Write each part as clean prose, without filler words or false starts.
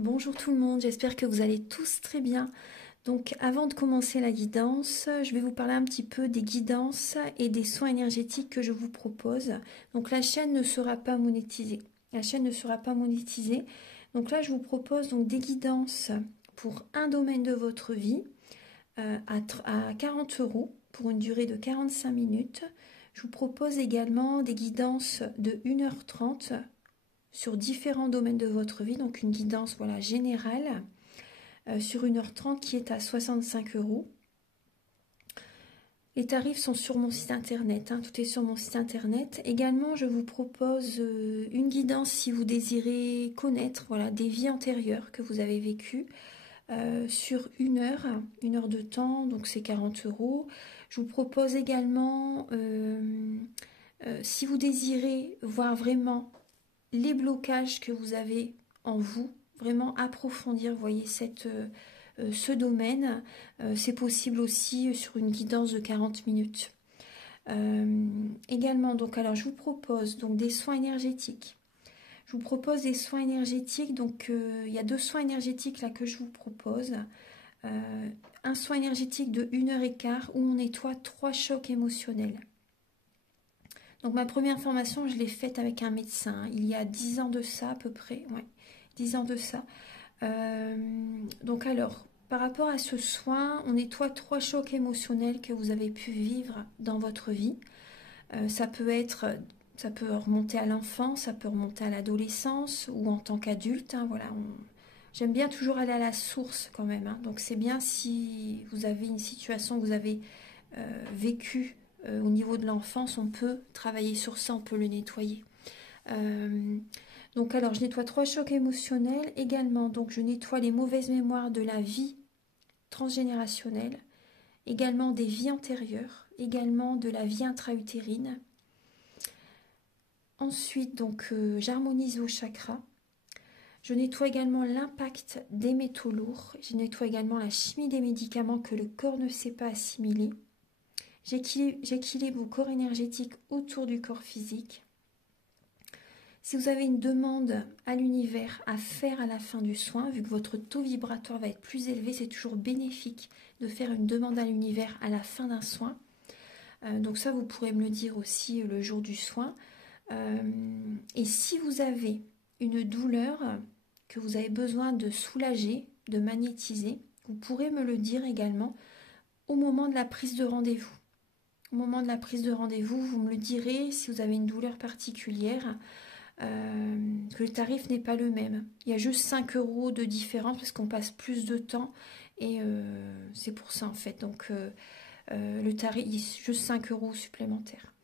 Bonjour tout le monde, j'espère que vous allez tous très bien. Donc avant de commencer la guidance, je vais vous parler un petit peu des guidances et des soins énergétiques que je vous propose. Donc la chaîne ne sera pas monétisée. La chaîne ne sera pas monétisée. Donc là je vous propose donc des guidances pour un domaine de votre vie à 40 € pour une durée de 45 minutes. Je vous propose également des guidances de 1h30 sur différents domaines de votre vie, donc une guidance voilà, générale sur 1h30 qui est à 65 €. Les tarifs sont sur mon site internet, hein, tout est sur mon site internet. Également, je vous propose une guidance si vous désirez connaître voilà, des vies antérieures que vous avez vécues sur une heure de temps, donc c'est 40 €. Je vous propose également, si vous désirez voir vraiment les blocages que vous avez en vous, vraiment approfondir, vous voyez, ce domaine, c'est possible aussi sur une guidance de 40 minutes. Également, donc, alors je vous propose donc des soins énergétiques. Je vous propose des soins énergétiques, donc il y a 2 soins énergétiques là que je vous propose. Un soin énergétique de 1h15 où on nettoie 3 chocs émotionnels. Donc ma première formation, je l'ai faite avec un médecin, il y a 10 ans de ça à peu près, ouais, 10 ans de ça. Donc alors, par rapport à ce soin, on nettoie 3 chocs émotionnels que vous avez pu vivre dans votre vie. Ça peut remonter à l'enfance, ça peut remonter à l'adolescence ou en tant qu'adulte, hein, voilà. J'aime bien toujours aller à la source quand même, hein. Donc c'est bien si vous avez une situation que vous avez vécue au niveau de l'enfance, on peut travailler sur ça, on peut le nettoyer. Donc alors je nettoie 3 chocs émotionnels également, donc je nettoie les mauvaises mémoires de la vie transgénérationnelle, également des vies antérieures, également de la vie intra-utérine. Ensuite donc j'harmonise vos chakras. Je nettoie également l'impact des métaux lourds. Je nettoie également la chimie des médicaments que le corps ne sait pas assimiler. J'équilibre vos corps énergétiques autour du corps physique. Si vous avez une demande à l'univers à faire à la fin du soin, vu que votre taux vibratoire va être plus élevé, c'est toujours bénéfique de faire une demande à l'univers à la fin d'un soin. Donc ça, vous pourrez me le dire aussi le jour du soin. Et si vous avez une douleur que vous avez besoin de soulager, de magnétiser, vous pourrez me le dire également au moment de la prise de rendez-vous. Au moment de la prise de rendez-vous, vous me le direz si vous avez une douleur particulière, que le tarif n'est pas le même. Il y a juste 5 € de différence parce qu'on passe plus de temps et c'est pour ça en fait. Donc le tarif, il y a juste 5 € supplémentaires.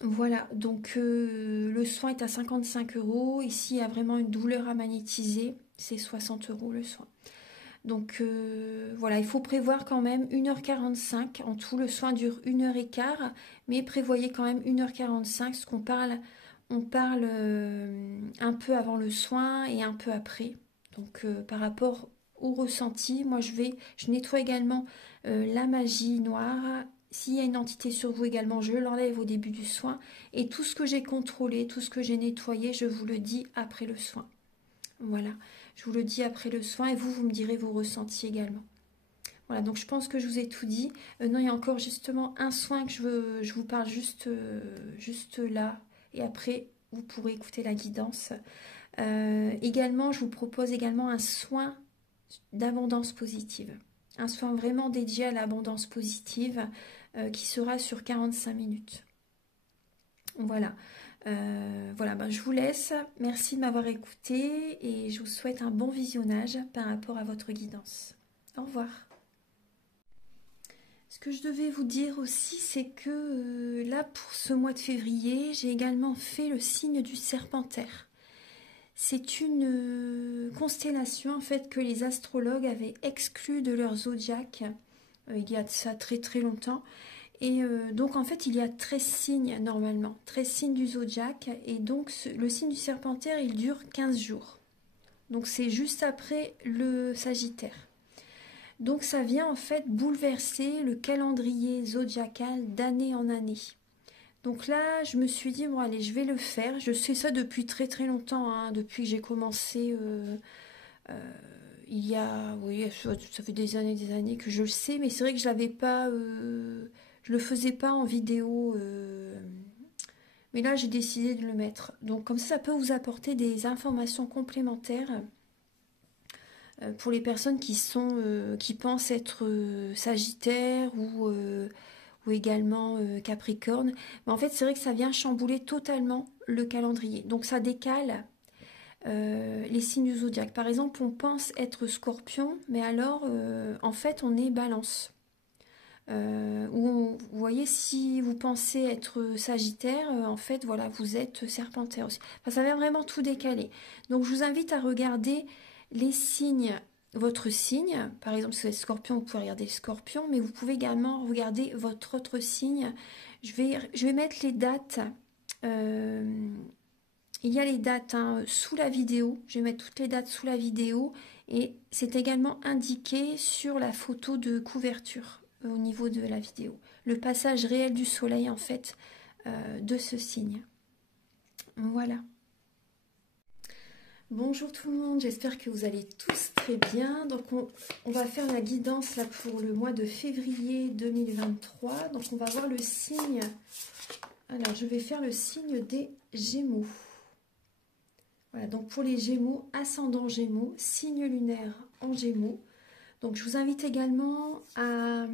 Voilà, donc le soin est à 55 €. Ici, il y a vraiment une douleur à magnétiser, c'est 60 € le soin. Donc voilà, il faut prévoir quand même 1h45. En tout, le soin dure 1h15, mais prévoyez quand même 1h45, parce qu'on parle, on parle un peu avant le soin et un peu après. Donc par rapport au ressenti, moi je nettoie également la magie noire. S'il y a une entité sur vous également, je l'enlève au début du soin. Et tout ce que j'ai contrôlé, tout ce que j'ai nettoyé, je vous le dis après le soin. Voilà, je vous le dis après le soin et vous me direz vos ressentis également. Voilà, donc je pense que je vous ai tout dit. Non, il y a encore justement un soin que je vous parle juste là. Et après, vous pourrez écouter la guidance. Également, je vous propose également un soin d'abondance positive. Un soin vraiment dédié à l'abondance positive qui sera sur 45 minutes. Voilà. Voilà, ben, je vous laisse. Merci de m'avoir écouté et je vous souhaite un bon visionnage par rapport à votre guidance. Au revoir. Ce que je devais vous dire aussi, c'est que là, pour ce mois de février, j'ai également fait le signe du Serpentaire. C'est une constellation en fait que les astrologues avaient exclue de leur zodiaque il y a de ça très très longtemps. Et donc en fait il y a 13 signes normalement, 13 signes du zodiaque, et donc le signe du Serpentaire il dure 15 jours. Donc c'est juste après le Sagittaire. Donc ça vient en fait bouleverser le calendrier zodiacal d'année en année. Donc là, je me suis dit, bon allez, je vais le faire. Je sais ça depuis très très longtemps, hein, depuis que j'ai commencé il y a, oui, ça fait des années que je le sais, mais c'est vrai que je l'avais pas, je le faisais pas en vidéo. Mais là, j'ai décidé de le mettre. Donc comme ça peut vous apporter des informations complémentaires pour les personnes qui pensent être Sagittaire ou également Capricorne. Mais en fait, c'est vrai que ça vient chambouler totalement le calendrier. Donc ça décale les signes du zodiaque. Par exemple, on pense être Scorpion, mais alors en fait, on est Balance. Vous voyez, si vous pensez être Sagittaire, en fait, voilà, vous êtes Serpentaire aussi. Enfin, ça vient vraiment tout décaler. Donc, je vous invite à regarder les signes, votre signe. Par exemple, si vous êtes Scorpion, vous pouvez regarder le Scorpion, mais vous pouvez également regarder votre autre signe. Je vais mettre les dates. euh, il y a les dates hein, sous la vidéo. Je vais mettre toutes les dates sous la vidéo. Et c'est également indiqué sur la photo de couverture au niveau de la vidéo. Le passage réel du soleil, en fait, de ce signe. Voilà. Bonjour tout le monde, j'espère que vous allez tous très bien. Donc on va faire la guidance là pour le mois de février 2023. Donc on va voir le signe. Alors je vais faire le signe des Gémeaux. Voilà, donc pour les Gémeaux, ascendant Gémeaux, signe lunaire en Gémeaux. Donc je vous invite également à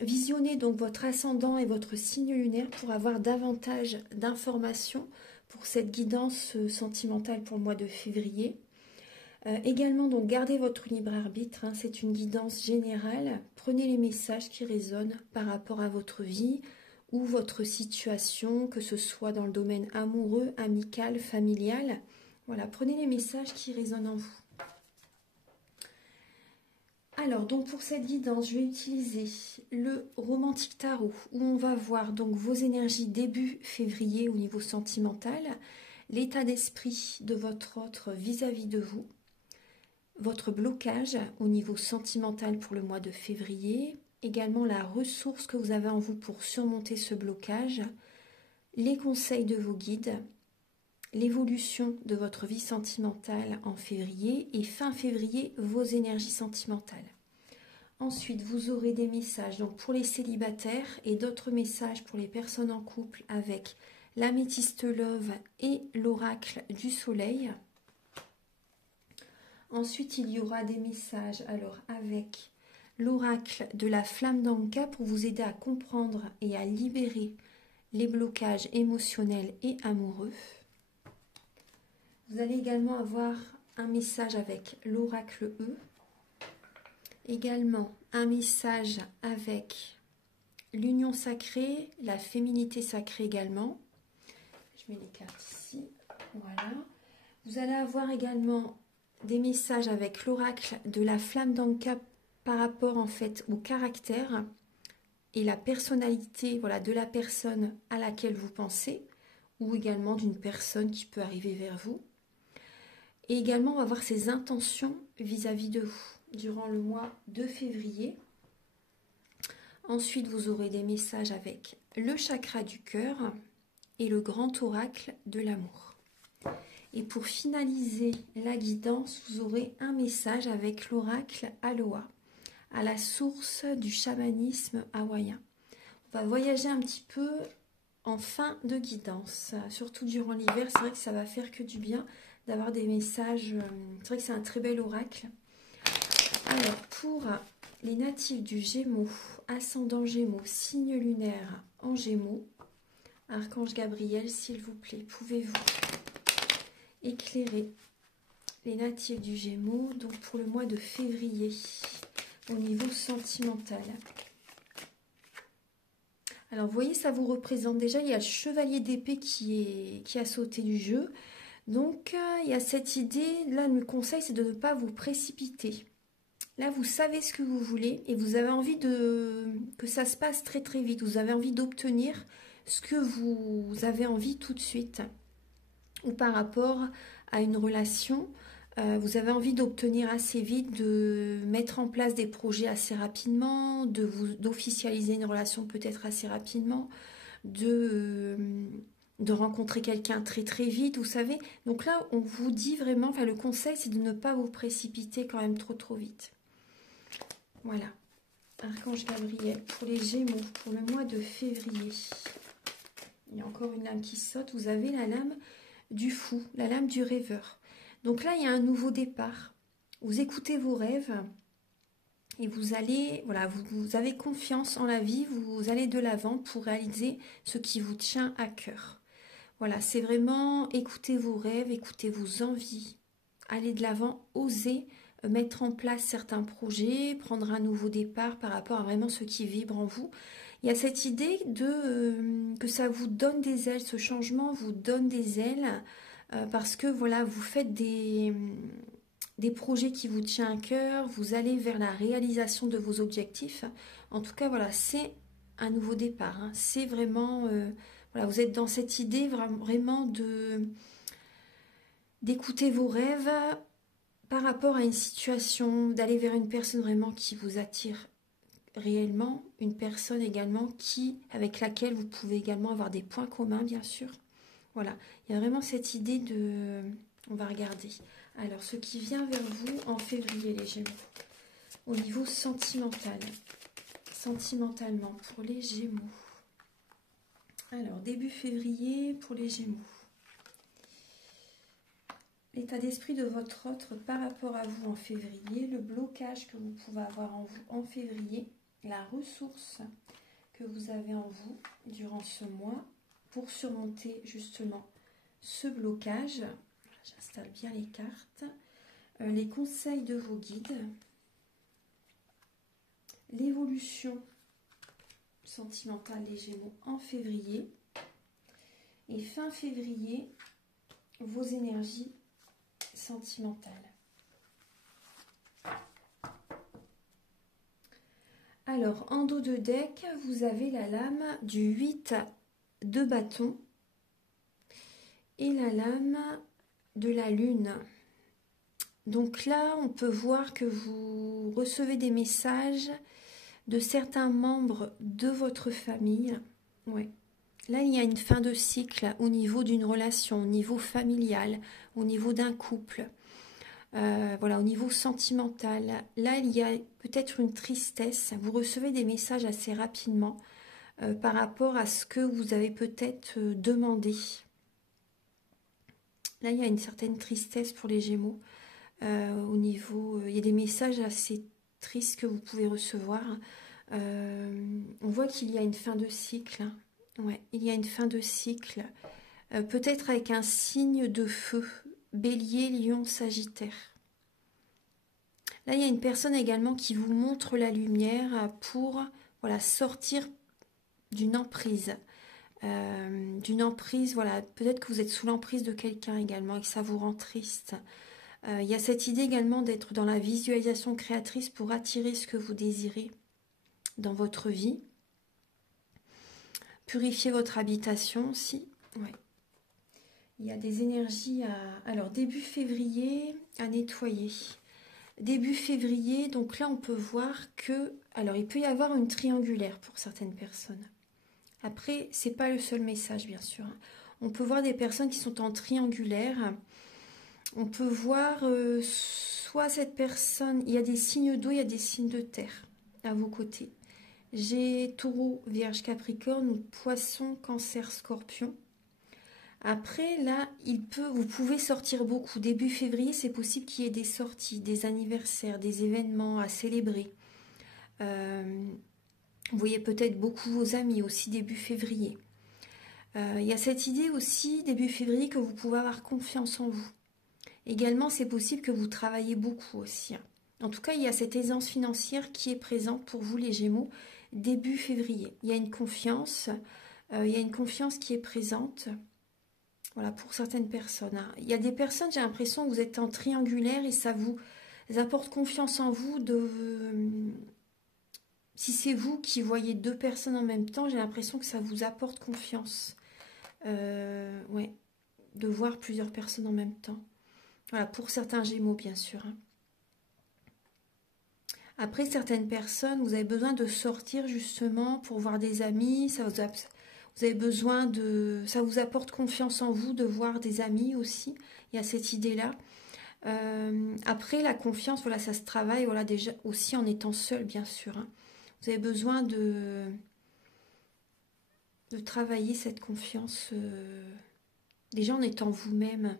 visionner donc votre ascendant et votre signe lunaire pour avoir davantage d'informations pour cette guidance sentimentale pour le mois de février. Également donc gardez votre libre arbitre, hein, c'est une guidance générale. Prenez les messages qui résonnent par rapport à votre vie ou votre situation, que ce soit dans le domaine amoureux, amical, familial. Voilà, prenez les messages qui résonnent en vous. Alors, donc pour cette guidance, je vais utiliser le Romantique Tarot, où on va voir donc vos énergies début février au niveau sentimental, l'état d'esprit de votre autre vis-à-vis de vous, votre blocage au niveau sentimental pour le mois de février, également la ressource que vous avez en vous pour surmonter ce blocage, les conseils de vos guides, l'évolution de votre vie sentimentale en février et fin février, vos énergies sentimentales. Ensuite, vous aurez des messages donc pour les célibataires et d'autres messages pour les personnes en couple avec l'améthyste love et l'oracle du soleil. Ensuite, il y aura des messages alors avec l'oracle de la flamme d'Anka pour vous aider à comprendre et à libérer les blocages émotionnels et amoureux. Vous allez également avoir un message avec l'oracle E. Également un message avec l'union sacrée, la féminité sacrée également. Je mets les cartes ici. Voilà. Vous allez avoir également des messages avec l'oracle de la flamme d'Anka par rapport en fait au caractère et la personnalité voilà, de la personne à laquelle vous pensez ou également d'une personne qui peut arriver vers vous. Et également, on va voir ses intentions vis-à-vis de vous durant le mois de février. Ensuite, vous aurez des messages avec le chakra du cœur et le grand oracle de l'amour. Et pour finaliser la guidance, vous aurez un message avec l'oracle Aloha, à la source du chamanisme hawaïen. On va voyager un petit peu en fin de guidance, surtout durant l'hiver. C'est vrai que ça va faire que du bien d'avoir des messages. C'est vrai que c'est un très bel oracle. Alors, pour les natifs du Gémeaux, ascendant Gémeaux, signe lunaire en Gémeaux, Archange Gabriel, s'il vous plaît, pouvez-vous éclairer les natifs du Gémeaux, donc pour le mois de février, au niveau sentimental. Alors, vous voyez, ça vous représente déjà, il y a le chevalier d'épée qui a sauté du jeu. Donc, il y a cette idée, là, le conseil, c'est de ne pas vous précipiter. Là, vous savez ce que vous voulez et vous avez envie que ça se passe très très vite. Vous avez envie d'obtenir ce que vous avez envie tout de suite. Ou par rapport à une relation, vous avez envie d'obtenir assez vite, de mettre en place des projets assez rapidement, d'officialiser une relation peut-être assez rapidement. de, de rencontrer quelqu'un très très vite, vous savez. Donc là, on vous dit vraiment, enfin le conseil, c'est de ne pas vous précipiter quand même trop vite. Voilà. Archange Gabriel, pour les Gémeaux, pour le mois de février. Il y a encore une lame qui saute. Vous avez la lame du fou, la lame du rêveur. Donc là, il y a un nouveau départ. Vous écoutez vos rêves et vous allez, voilà, vous avez confiance en la vie, vous allez de l'avant pour réaliser ce qui vous tient à cœur. Voilà, c'est vraiment écouter vos rêves, écouter vos envies, aller de l'avant, oser mettre en place certains projets, prendre un nouveau départ par rapport à vraiment ce qui vibre en vous. Il y a cette idée de que ça vous donne des ailes, ce changement vous donne des ailes parce que voilà, vous faites des projets qui vous tiennent à cœur, vous allez vers la réalisation de vos objectifs. En tout cas, voilà, c'est un nouveau départ. Hein. C'est vraiment, voilà, vous êtes dans cette idée vraiment d'écouter vos rêves par rapport à une situation, d'aller vers une personne vraiment qui vous attire réellement, une personne également avec laquelle vous pouvez également avoir des points communs, bien sûr. Voilà, il y a vraiment cette idée de... On va regarder. Alors, ce qui vient vers vous en février, les Gémeaux, au niveau sentimental, sentimentalement, pour les Gémeaux. Alors, début février, pour les Gémeaux. L'état d'esprit de votre autre par rapport à vous en février, le blocage que vous pouvez avoir en vous en février, la ressource que vous avez en vous durant ce mois pour surmonter justement ce blocage. J'installe bien les cartes. Les conseils de vos guides. L'évolution sentimentale des Gémeaux en février. Et fin février, vos énergies sentimentales. Alors, en dos de deck, vous avez la lame du 8 de bâton et la lame de la lune. Donc là, on peut voir que vous recevez des messages de certains membres de votre famille. Ouais. Là, il y a une fin de cycle au niveau d'une relation, au niveau familial, au niveau d'un couple. Voilà, au niveau sentimental. Là, il y a peut-être une tristesse. Vous recevez des messages assez rapidement par rapport à ce que vous avez peut-être demandé. Là, il y a une certaine tristesse pour les Gémeaux. Au niveau, il y a des messages assez tristes que vous pouvez recevoir. On voit qu'il y a une fin de cycle. Ouais, il y a une fin de cycle. Peut-être avec un signe de feu. Bélier, Lion, Sagittaire. Là, il y a une personne également qui vous montre la lumière pour voilà, sortir d'une emprise. Voilà, peut-être que vous êtes sous l'emprise de quelqu'un également et que ça vous rend triste. Il y a cette idée également d'être dans la visualisation créatrice pour attirer ce que vous désirez dans votre vie. Purifier votre habitation aussi. Ouais. Il y a des énergies alors, début février, à nettoyer. Début février, donc là, on peut voir que... Alors, il peut y avoir une triangulaire pour certaines personnes. Après, c'est pas le seul message, bien sûr. On peut voir des personnes qui sont en triangulaire. On peut voir soit cette personne... Il y a des signes d'eau, il y a des signes de terre à vos côtés. J'ai Taureau, Vierge, Capricorne ou Poisson, Cancer, Scorpion. Après, là, vous pouvez sortir beaucoup. Début février, c'est possible qu'il y ait des sorties, des anniversaires, des événements à célébrer. Vous voyez peut-être beaucoup vos amis aussi début février. Il y a cette idée aussi, début février, que vous pouvez avoir confiance en vous. Également, c'est possible que vous travaillez beaucoup aussi. En tout cas, il y a cette aisance financière qui est présente pour vous, les Gémeaux, début février. Il y a une confiance, qui est présente. Voilà, pour certaines personnes. Il y a des personnes, j'ai l'impression que vous êtes en triangulaire et ça vous apporte confiance en vous. Si c'est vous qui voyez deux personnes en même temps, j'ai l'impression que ça vous apporte confiance. Ouais, de voir plusieurs personnes en même temps. Voilà, pour certains Gémeaux, bien sûr. Après, certaines personnes, vous avez besoin de sortir justement pour voir des amis. Vous avez besoin de... Ça vous apporte confiance en vous de voir des amis aussi. Il y a cette idée-là. Après, la confiance, voilà, ça se travaille, voilà, déjà aussi en étant seul, bien sûr. Hein. Vous avez besoin de travailler cette confiance déjà en étant vous-même,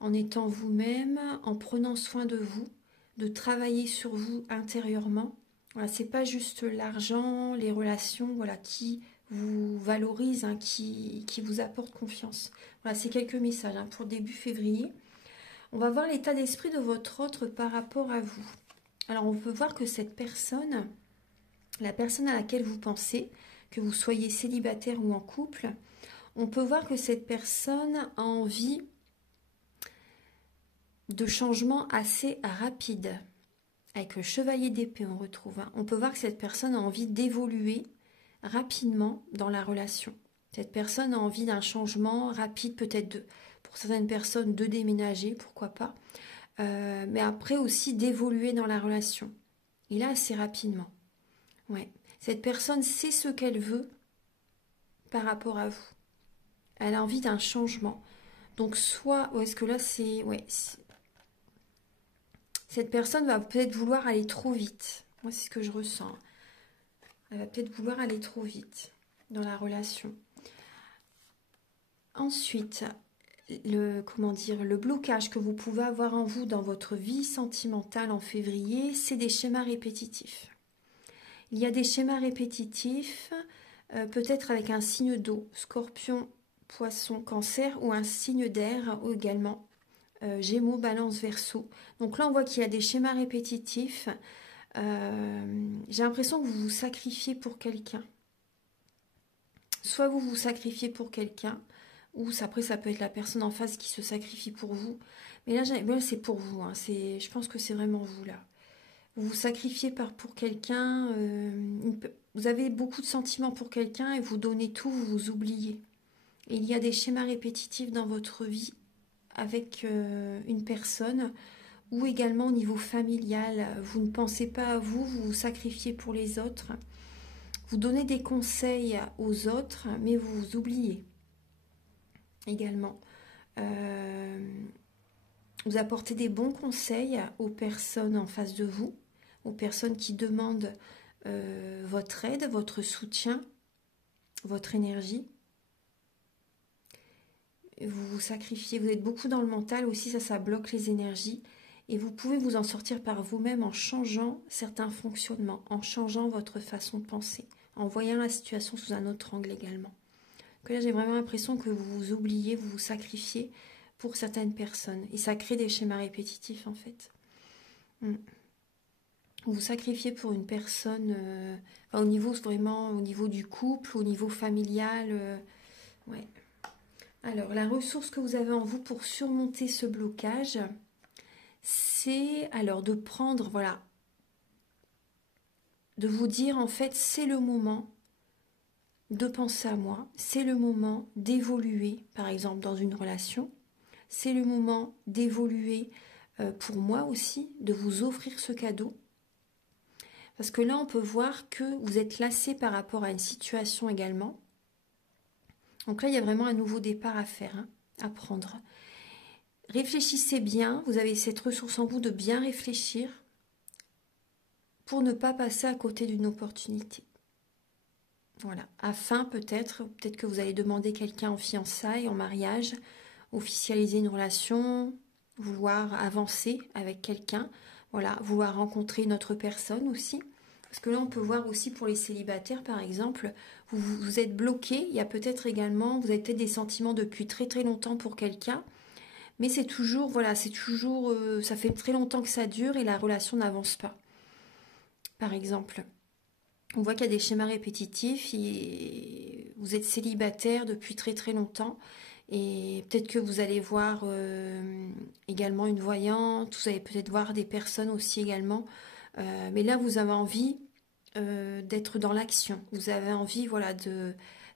en prenant soin de vous, de travailler sur vous intérieurement. Voilà, c'est pas juste l'argent, les relations, voilà, qui vous valorisent, hein, qui vous apportent confiance. Voilà, c'est quelques messages hein, pour début février. On va voir l'état d'esprit de votre autre par rapport à vous. Alors, on peut voir que cette personne, la personne à laquelle vous pensez, que vous soyez célibataire ou en couple, on peut voir que cette personne a envie de changements assez rapides. Avec le chevalier d'épée, on retrouve. Hein. On peut voir que cette personne a envie d'évoluer rapidement dans la relation. Cette personne a envie d'un changement rapide, peut-être pour certaines personnes de déménager, pourquoi pas. Mais après aussi d'évoluer dans la relation. Et là, assez rapidement. Ouais. Cette personne sait ce qu'elle veut par rapport à vous. Elle a envie d'un changement. Donc soit, est-ce que là c'est... Ouais, cette personne va peut-être vouloir aller trop vite. Moi, c'est ce que je ressens. Elle va peut-être vouloir aller trop vite dans la relation. Ensuite, le blocage que vous pouvez avoir en vous dans votre vie sentimentale en février, c'est des schémas répétitifs. Il y a des schémas répétitifs, peut-être avec un signe d'eau, scorpion, poisson, cancer, ou un signe d'air également, Gémeaux, Balance, Verseau. Donc là, on voit qu'il y a des schémas répétitifs. J'ai l'impression que vous vous sacrifiez pour quelqu'un. Soit vous vous sacrifiez pour quelqu'un, ou après ça peut être la personne en face qui se sacrifie pour vous. Mais là, c'est pour vous. Hein. Je pense que c'est vraiment vous là. Vous vous sacrifiez pour quelqu'un. Vous avez beaucoup de sentiments pour quelqu'un et vous donnez tout, vous vous oubliez. Et il y a des schémas répétitifs dans votre vie avec une personne ou également au niveau familial. Vous ne pensez pas à vous, vous vous sacrifiez pour les autres. Vous donnez des conseils aux autres, mais vous vous oubliez également. Vous apportez des bons conseils aux personnes en face de vous, aux personnes qui demandent votre aide, votre soutien, votre énergie. Vous vous sacrifiez, vous êtes beaucoup dans le mental aussi, ça bloque les énergies. Et vous pouvez vous en sortir par vous-même en changeant certains fonctionnements, en changeant votre façon de penser, en voyant la situation sous un autre angle également. Donc là, j'ai vraiment l'impression que vous vous oubliez, vous vous sacrifiez pour certaines personnes. Et ça crée des schémas répétitifs, en fait. Vous vous sacrifiez pour une personne, au niveau du couple, au niveau familial. Ouais. Alors, la ressource que vous avez en vous pour surmonter ce blocage, c'est alors de prendre, voilà, de vous dire en fait, c'est le moment de penser à moi, c'est le moment d'évoluer, par exemple dans une relation, c'est le moment d'évoluer pour moi aussi, de vous offrir ce cadeau. Parce que là, on peut voir que vous êtes lassé par rapport à une situation également. Donc là, il y a vraiment un nouveau départ à faire, hein, à prendre. Réfléchissez bien, vous avez cette ressource en vous de bien réfléchir pour ne pas passer à côté d'une opportunité. Voilà, afin peut-être que vous allez demander quelqu'un en fiançailles, en mariage, officialiser une relation, vouloir avancer avec quelqu'un, voilà, vouloir rencontrer une autre personne aussi. Parce que là, on peut voir aussi pour les célibataires, par exemple, vous êtes bloqué, il y a peut-être également, vous avez peut-être des sentiments depuis très très longtemps pour quelqu'un, mais c'est toujours, voilà, ça fait très longtemps que ça dure et la relation n'avance pas. Par exemple, on voit qu'il y a des schémas répétitifs, vous êtes célibataire depuis très très longtemps et peut-être que vous allez voir également une voyante, vous allez peut-être voir des personnes aussi également, mais là vous avez envie d'être dans l'action, vous avez envie voilà,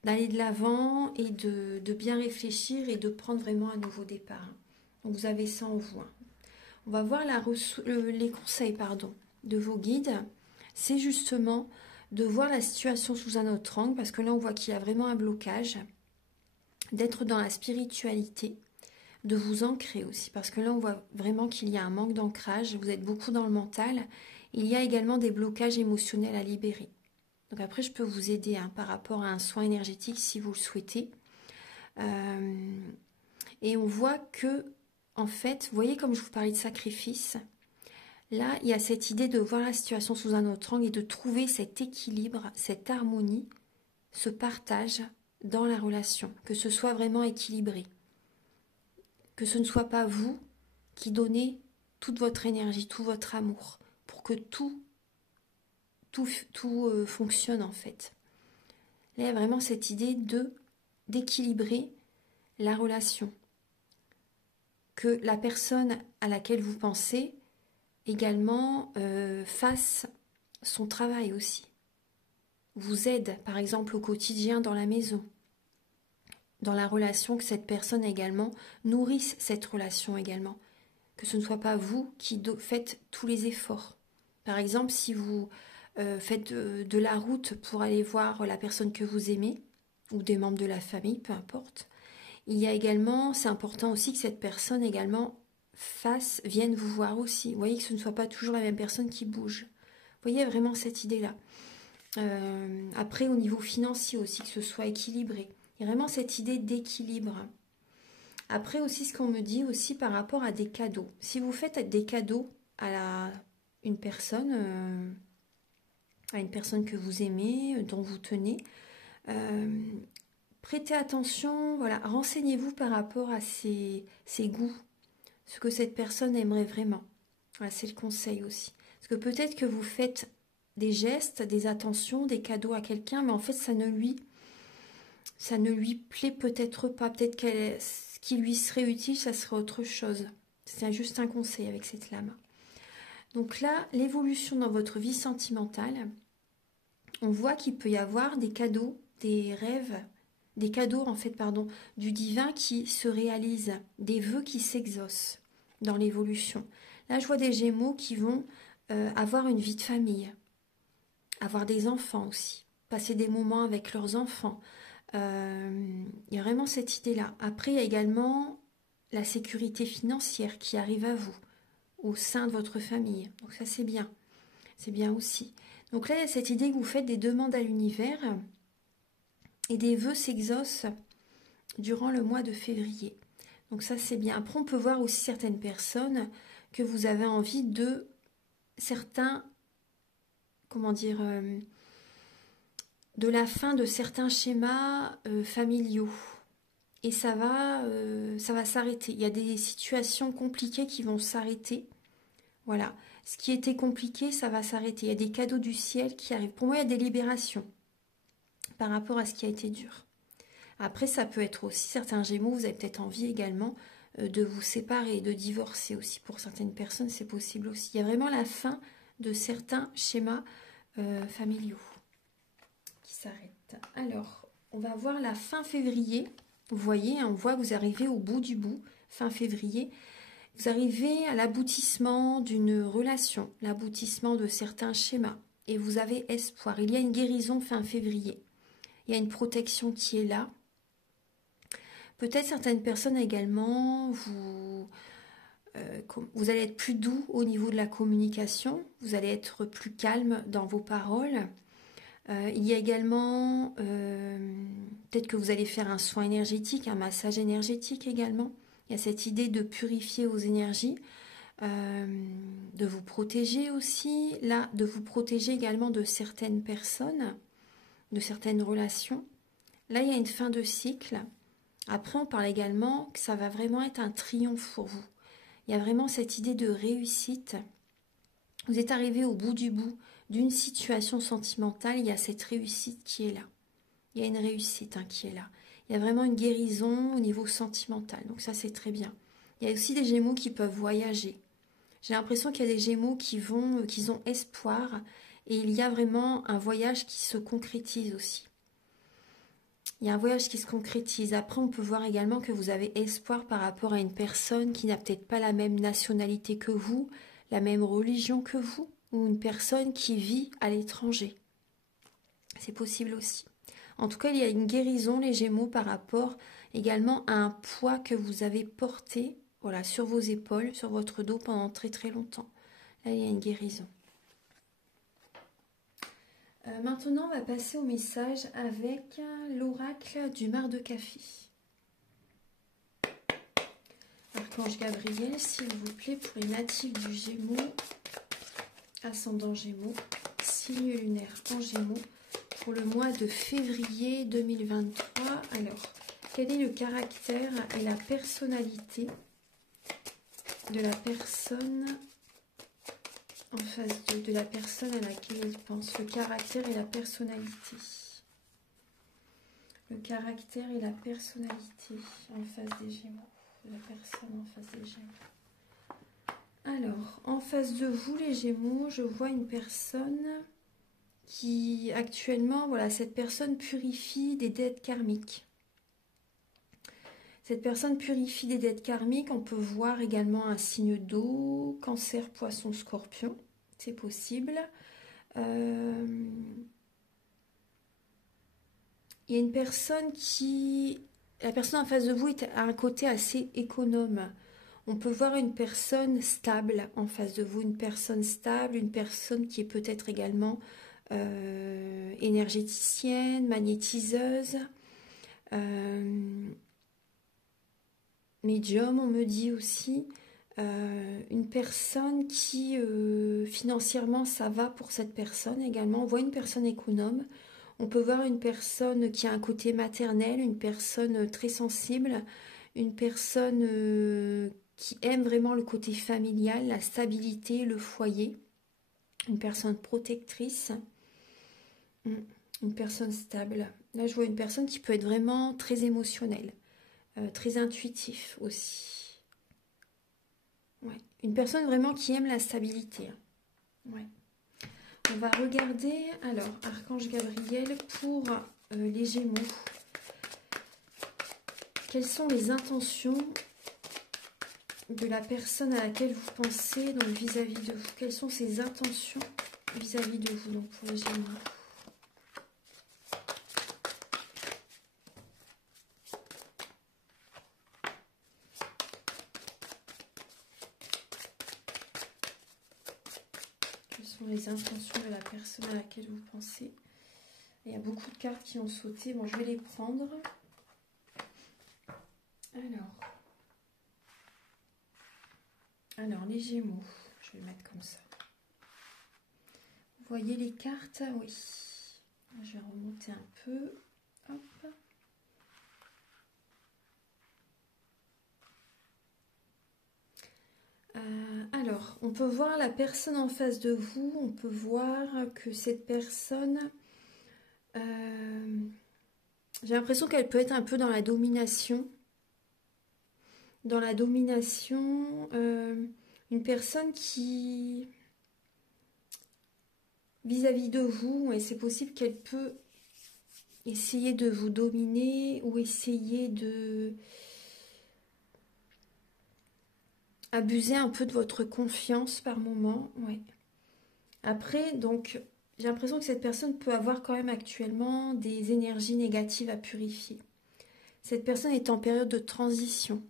d'aller de l'avant et de bien réfléchir et de prendre vraiment un nouveau départ. Donc vous avez ça en vous. Hein. On va voir les conseils de vos guides. C'est justement de voir la situation sous un autre angle, parce que là on voit qu'il y a vraiment un blocage, d'être dans la spiritualité, de vous ancrer aussi, parce que là on voit vraiment qu'il y a un manque d'ancrage, vous êtes beaucoup dans le mental, il y a également des blocages émotionnels à libérer. Donc après je peux vous aider hein, par rapport à un soin énergétique si vous le souhaitez. Et on voit que, en fait, vous voyez comme je vous parlais de sacrifice, là il y a cette idée de voir la situation sous un autre angle et de trouver cet équilibre, cette harmonie, ce partage dans la relation, que ce soit vraiment équilibré. Que ce ne soit pas vous qui donnez toute votre énergie, tout votre amour, pour que tout fonctionne en fait. Là, il y a vraiment cette idée d'équilibrer la relation. Que la personne à laquelle vous pensez également fasse son travail aussi. Vous aide par exemple au quotidien dans la maison. Dans la relation, que cette personne également nourrisse cette relation également. Que ce ne soit pas vous qui faites tous les efforts. Par exemple, si vous faites de la route pour aller voir la personne que vous aimez, ou des membres de la famille, peu importe, il y a également, c'est important aussi que cette personne également vienne vous voir aussi. Vous voyez que ce ne soit pas toujours la même personne qui bouge. Vous voyez vraiment cette idée-là. Après, au niveau financier aussi, que ce soit équilibré. Il y a vraiment cette idée d'équilibre. Après aussi, ce qu'on me dit aussi par rapport à des cadeaux. Si vous faites des cadeaux à une personne que vous aimez, dont vous tenez, prêtez attention, voilà, renseignez-vous par rapport à ses goûts, ce que cette personne aimerait vraiment. Voilà, c'est le conseil aussi. Parce que peut-être que vous faites des gestes, des attentions, des cadeaux à quelqu'un, mais en fait ça ne lui plaît peut-être pas. Peut-être ce qui lui serait utile, ça serait autre chose. C'est juste un conseil avec cette lame. Donc là, l'évolution dans votre vie sentimentale, on voit qu'il peut y avoir des cadeaux, des rêves, des cadeaux en fait, pardon, du divin qui se réalisent, des vœux qui s'exaucent dans l'évolution. Là, je vois des Gémeaux qui vont avoir une vie de famille, avoir des enfants aussi, passer des moments avec leurs enfants. Il y a vraiment cette idée-là. Après, il y a également la sécurité financière qui arrive à vous, au sein de votre famille. Donc ça, c'est bien. C'est bien aussi. Donc là, il y a cette idée que vous faites des demandes à l'univers et des vœux s'exaucent durant le mois de février. Donc ça, c'est bien. Après, on peut voir aussi certaines personnes que vous avez envie de certains, comment dire, de la fin de certains schémas familiaux. Et ça va s'arrêter. Il y a des situations compliquées qui vont s'arrêter. Voilà. Ce qui était compliqué, ça va s'arrêter. Il y a des cadeaux du ciel qui arrivent. Pour moi, il y a des libérations par rapport à ce qui a été dur. Après, ça peut être aussi, certains Gémeaux, vous avez peut-être envie également de vous séparer, de divorcer aussi. Pour certaines personnes, c'est possible aussi. Il y a vraiment la fin de certains schémas familiaux qui s'arrêtent. Alors, on va voir la fin février. Vous voyez, on voit que vous arrivez au bout du bout, fin février. Vous arrivez à l'aboutissement d'une relation, l'aboutissement de certains schémas. Et vous avez espoir. Il y a une guérison fin février. Il y a une protection qui est là. Peut-être certaines personnes également, vous allez être plus doux au niveau de la communication. Vous allez être plus calme dans vos paroles. Il y a également, peut-être que vous allez faire un soin énergétique, un massage énergétique également. Il y a cette idée de purifier vos énergies, de vous protéger aussi, là, de vous protéger également de certaines personnes, de certaines relations. Là, il y a une fin de cycle. Après, on parle également que ça va vraiment être un triomphe pour vous. Il y a vraiment cette idée de réussite. Vous êtes arrivé au bout du bout d'une situation sentimentale, il y a cette réussite qui est là. Il y a une réussite qui est là. Il y a vraiment une guérison au niveau sentimental. Donc ça, c'est très bien. Il y a aussi des Gémeaux qui peuvent voyager. J'ai l'impression qu'il y a des Gémeaux qui ont espoir. Et il y a vraiment un voyage qui se concrétise aussi. Il y a un voyage qui se concrétise. Après, on peut voir également que vous avez espoir par rapport à une personne qui n'a peut-être pas la même nationalité que vous, la même religion que vous, ou une personne qui vit à l'étranger. C'est possible aussi. En tout cas, il y a une guérison, les Gémeaux, par rapport également à un poids que vous avez porté, voilà, sur vos épaules, sur votre dos pendant très très longtemps. Là, il y a une guérison. Maintenant, on va passer au message avec l'oracle du mar de café. Archange Gabriel, s'il vous plaît, pour les natifs du Gémeaux, ascendant Gémeaux, signe lunaire en Gémeaux, pour le mois de février 2023. Alors, quel est le caractère et la personnalité de la personne en face de la personne à laquelle il pense? Le caractère et la personnalité. Le caractère et la personnalité en face des Gémeaux. De la personne en face des Gémeaux. Alors, en face de vous, les Gémeaux, je vois une personne qui, actuellement, voilà, cette personne purifie des dettes karmiques. Cette personne purifie des dettes karmiques. On peut voir également un signe d'eau, cancer, poisson, scorpion. C'est possible. Il y a une personne qui... La personne en face de vous a un côté assez économe. On peut voir une personne stable en face de vous. Une personne stable, une personne qui est peut-être également énergéticienne, magnétiseuse. Médium, on me dit aussi. Une personne qui financièrement ça va pour cette personne également. On voit une personne économe. On peut voir une personne qui a un côté maternel, une personne très sensible, une personne qui aime vraiment le côté familial, la stabilité, le foyer, une personne protectrice, une personne stable. Là, je vois une personne qui peut être vraiment très émotionnelle, très intuitif aussi. Ouais. Une personne vraiment qui aime la stabilité. Ouais. On va regarder, alors, Archange Gabriel pour les Gémeaux. Quelles sont les intentions de la personne à laquelle vous pensez, donc vis-à-vis de vous? Quelles sont ses intentions vis-à-vis de vous, donc pour les Gémeaux? Quelles sont les intentions de la personne à laquelle vous pensez? Il y a beaucoup de cartes qui ont sauté. Bon, je vais les prendre. Alors, les Gémeaux, je vais le mettre comme ça. Vous voyez les cartes? Oui. Je vais remonter un peu. Hop. Alors, on peut voir la personne en face de vous. On peut voir que cette personne... j'ai l'impression qu'elle peut être un peu dans la domination. Dans la domination, une personne qui... vis-à-vis de vous, et c'est possible qu'elle peut essayer de vous dominer ou essayer de abuser un peu de votre confiance par moment. Ouais. Après, donc, j'ai l'impression que cette personne peut avoir quand même actuellement des énergies négatives à purifier. Cette personne est en période de transition.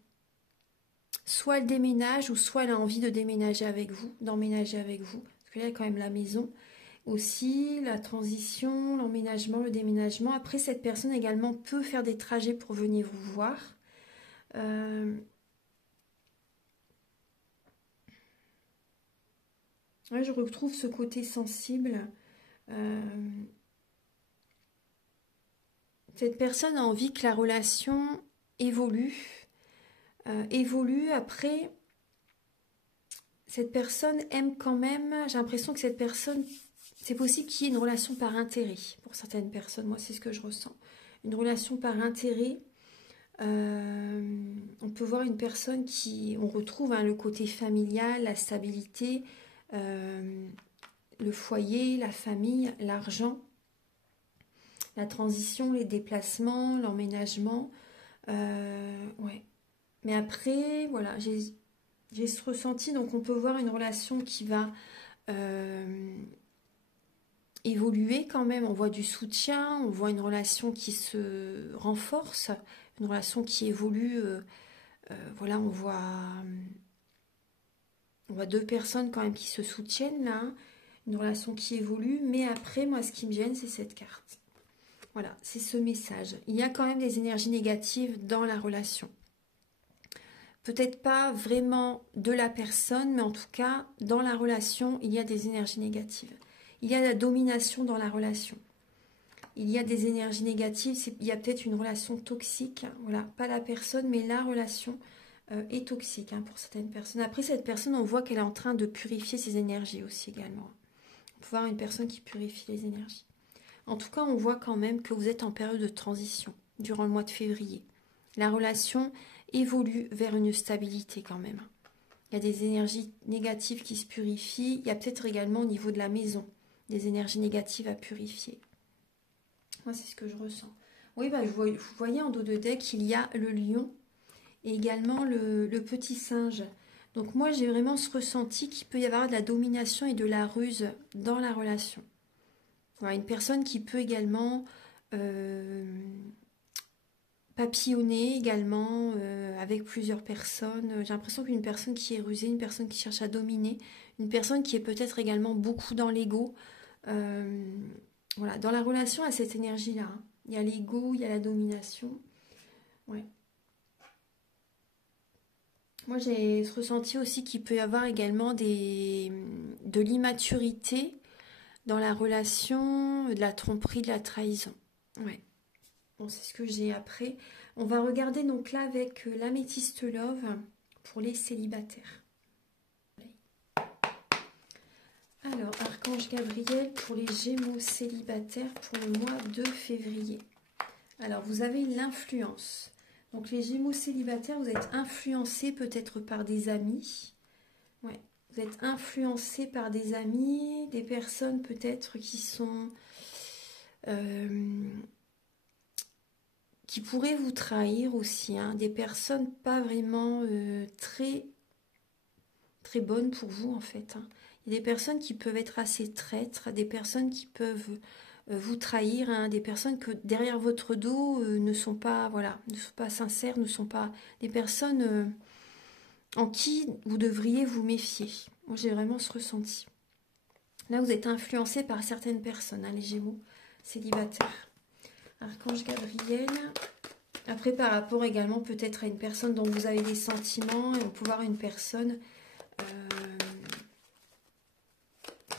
Soit elle déménage ou soit elle a envie de déménager avec vous, d'emménager avec vous. Parce que là, il y a quand même la maison. Aussi, la transition, l'emménagement, le déménagement. Après, cette personne également peut faire des trajets pour venir vous voir. Ouais, je retrouve ce côté sensible. Cette personne a envie que la relation évolue. Après, cette personne aime quand même... J'ai l'impression que cette personne... C'est possible qu'il y ait une relation par intérêt pour certaines personnes. Moi, c'est ce que je ressens. Une relation par intérêt. On peut voir une personne qui... On retrouve le côté familial, la stabilité, le foyer, la famille, l'argent, la transition, les déplacements, l'emménagement. Ouais. Mais après, voilà, j'ai ce ressenti. Donc, on peut voir une relation qui va... évoluer quand même. On voit du soutien, on voit une relation qui se renforce, une relation qui évolue. Voilà, on voit deux personnes quand même qui se soutiennent là, hein. Une relation qui évolue. Mais après, moi, ce qui me gêne, c'est cette carte. Voilà, c'est ce message. Il y a quand même des énergies négatives dans la relation. Peut-être pas vraiment de la personne, mais en tout cas, dans la relation, il y a des énergies négatives. Il y a la domination dans la relation. Il y a des énergies négatives, il y a peut-être une relation toxique. Voilà, pas la personne, mais la relation est toxique, hein, pour certaines personnes. Après, cette personne, on voit qu'elle est en train de purifier ses énergies aussi également. On peut voir une personne qui purifie les énergies. En tout cas, on voit quand même que vous êtes en période de transition durant le mois de février. La relation évolue vers une stabilité quand même. Il y a des énergies négatives qui se purifient. Il y a peut-être également au niveau de la maison des énergies négatives à purifier. Moi, c'est ce que je ressens. Oui, bah, vous voyez en dos de deck, il y a le lion et également le petit singe. Donc moi, j'ai vraiment ce ressenti qu'il peut y avoir de la domination et de la ruse dans la relation. Voilà, une personne qui peut également papillonner également avec plusieurs personnes. J'ai l'impression qu'une personne qui est rusée, une personne qui cherche à dominer, une personne qui est peut-être également beaucoup dans l'ego. Voilà, dans la relation à cette énergie-là, hein. Il y a l'ego, il y a la domination. Ouais. Moi, j'ai ce ressenti aussi qu'il peut y avoir également de l'immaturité dans la relation, de la tromperie, de la trahison. Ouais. Bon, c'est ce que j'ai après. On va regarder donc là avec l'améthyste love pour les célibataires. Alors, Archange Gabriel pour les Gémeaux célibataires pour le mois de février. Alors, vous avez l'influence. Donc, les Gémeaux célibataires, vous êtes influencés peut-être par des amis. Ouais, vous êtes influencés par des amis, des personnes peut-être qui sont... qui pourraient vous trahir aussi, hein. Des personnes pas vraiment très, très bonnes pour vous en fait, hein. Il y a des personnes qui peuvent être assez traîtres, des personnes qui peuvent vous trahir, hein, des personnes que derrière votre dos ne sont pas, voilà, ne sont pas sincères, ne sont pas des personnes en qui vous devriez vous méfier. Moi, j'ai vraiment ce ressenti. Là, vous êtes influencé par certaines personnes, hein, les Gémeaux célibataires. Archange Gabriel. Après, par rapport également peut-être à une personne dont vous avez des sentiments, et on peut voir une personne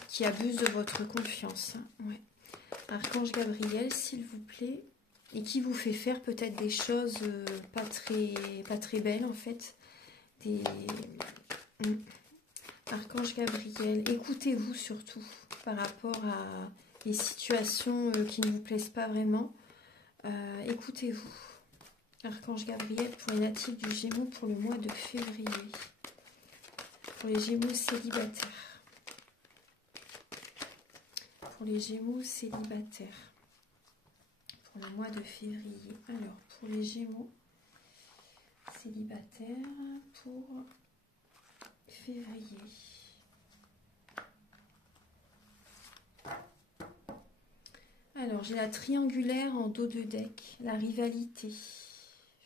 qui abuse de votre confiance. Ouais. Archange Gabriel, s'il vous plaît, et qui vous fait faire peut-être des choses pas très belles en fait. Archange Gabriel, écoutez-vous surtout par rapport à les situations qui ne vous plaisent pas vraiment. Écoutez-vous. Archange Gabriel pour les natifs du Gémeaux pour le mois de février. Pour les Gémeaux célibataires. Pour les Gémeaux célibataires. Pour le mois de février. Alors, pour les Gémeaux célibataires pour février. Alors, j'ai la triangulaire en dos de deck. La rivalité.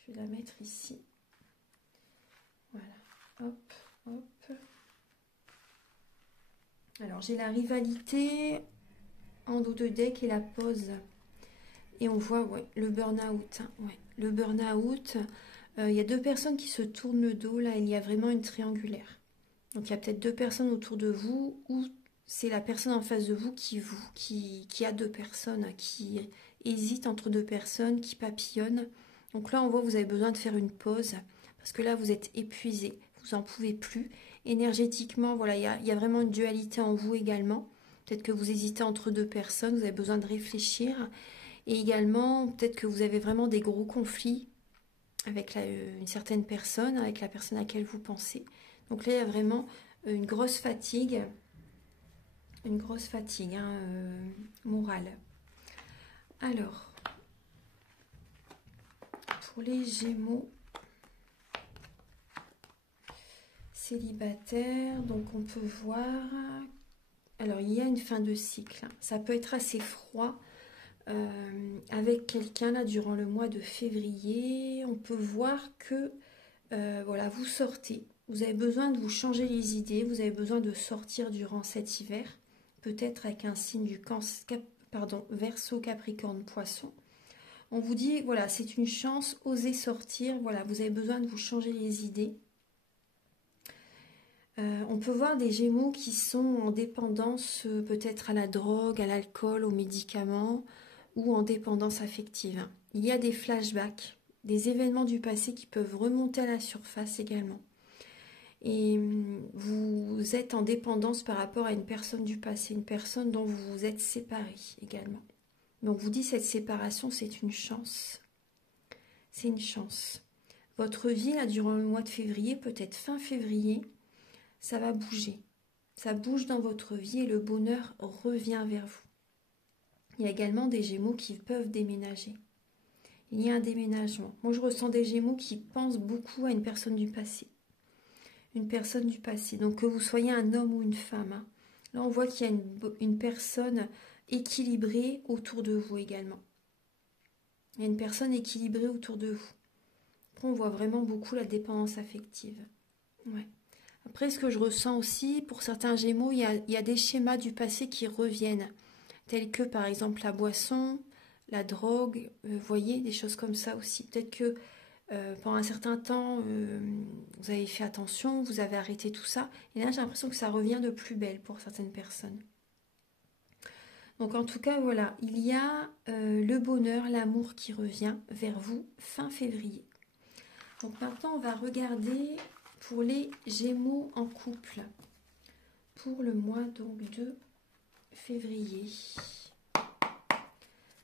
Je vais la mettre ici. Voilà. Hop, hop. Alors, j'ai la rivalité en dos de deck et la pause. Et on voit ouais, le burn-out. Hein, ouais. Le burn-out. Il y a deux personnes qui se tournent le dos. Là, il y a vraiment une triangulaire. Donc, il y a peut-être deux personnes autour de vous ou c'est la personne en face de vous qui a deux personnes, qui hésite entre deux personnes, qui papillonne. Donc là, on voit que vous avez besoin de faire une pause parce que là, vous êtes épuisé, vous n'en pouvez plus. Énergétiquement, voilà, il y a vraiment une dualité en vous également. Peut-être que vous hésitez entre deux personnes, vous avez besoin de réfléchir. Et également, peut-être que vous avez vraiment des gros conflits avec une certaine personne, avec la personne à laquelle vous pensez. Donc là, il y a vraiment une grosse fatigue hein, morale. Alors, pour les Gémeaux célibataires, donc on peut voir... Alors, il y a une fin de cycle. Ça peut être assez froid avec quelqu'un là durant le mois de février. On peut voir que voilà, vous sortez. Vous avez besoin de vous changer les idées. Vous avez besoin de sortir durant cet hiver. Peut-être avec un signe du Verseau, Capricorne, Poisson. On vous dit, voilà, c'est une chance, osez sortir. Voilà, vous avez besoin de vous changer les idées. On peut voir des Gémeaux qui sont en dépendance peut-être à la drogue, à l'alcool, aux médicaments ou en dépendance affective. Il y a des flashbacks, des événements du passé qui peuvent remonter à la surface également. Et vous êtes en dépendance par rapport à une personne du passé, une personne dont vous vous êtes séparés également. Donc vous dit cette séparation, c'est une chance. C'est une chance. Votre vie, là, durant le mois de février, peut-être fin février, ça va bouger. Ça bouge dans votre vie et le bonheur revient vers vous. Il y a également des Gémeaux qui peuvent déménager. Il y a un déménagement. Moi, je ressens des Gémeaux qui pensent beaucoup à une personne du passé. Une personne du passé. Donc, que vous soyez un homme ou une femme. Hein. Là, on voit qu'il y a une personne équilibrée autour de vous également. Il y a une personne équilibrée autour de vous. Après, on voit vraiment beaucoup la dépendance affective. Ouais. Après, ce que je ressens aussi, pour certains Gémeaux, il y a des schémas du passé qui reviennent, tels que par exemple la boisson, la drogue, vous voyez, des choses comme ça aussi. Peut-être que pendant un certain temps, vous avez fait attention, vous avez arrêté tout ça, et là j'ai l'impression que ça revient de plus belle pour certaines personnes. Donc en tout cas, voilà, il y a le bonheur, l'amour qui revient vers vous fin février. Donc maintenant, on va regarder pour les Gémeaux en couple, pour le mois donc de février.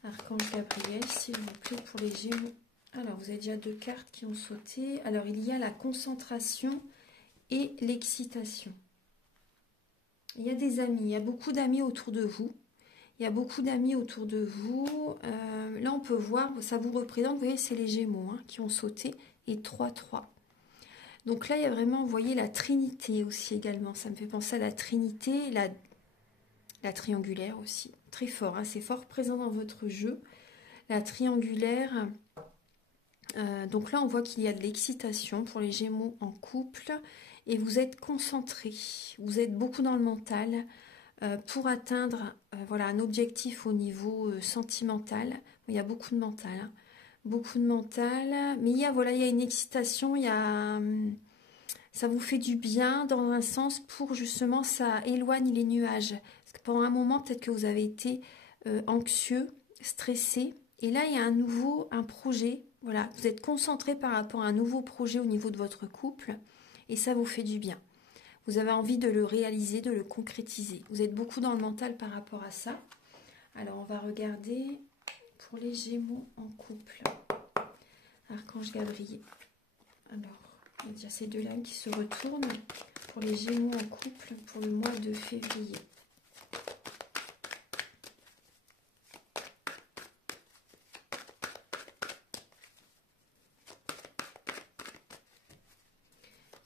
Archange Gabriel, s'il vous plaît, pour les Gémeaux. Alors, vous avez déjà 2 cartes qui ont sauté. Alors, il y a la concentration et l'excitation. Il y a des amis, il y a beaucoup d'amis autour de vous. Il y a beaucoup d'amis autour de vous. Là, on peut voir, ça vous représente, vous voyez, c'est les Gémeaux hein, qui ont sauté. Et 3-3. Donc là, il y a vraiment, vous voyez, la Trinité aussi également. Ça me fait penser à la Trinité, la triangulaire aussi. Très fort, hein, c'est fort présent dans votre jeu. La triangulaire. Donc là, on voit qu'il y a de l'excitation pour les Gémeaux en couple. Et vous êtes concentrés. Vous êtes beaucoup dans le mental pour atteindre voilà, un objectif au niveau sentimental. Il y a beaucoup de mental. Hein. Beaucoup de mental, mais il y a une excitation, ça vous fait du bien dans un sens pour justement ça éloigne les nuages. Parce que pendant un moment peut-être que vous avez été anxieux, stressé, et là il y a un projet, voilà, vous êtes concentré par rapport à un nouveau projet au niveau de votre couple, et ça vous fait du bien. Vous avez envie de le réaliser, de le concrétiser. Vous êtes beaucoup dans le mental par rapport à ça. Alors on va regarder pour les Gémeaux en couple. Archange Gabriel. Alors, il y a déjà ces deux-là qui se retournent pour les Gémeaux en couple pour le mois de février.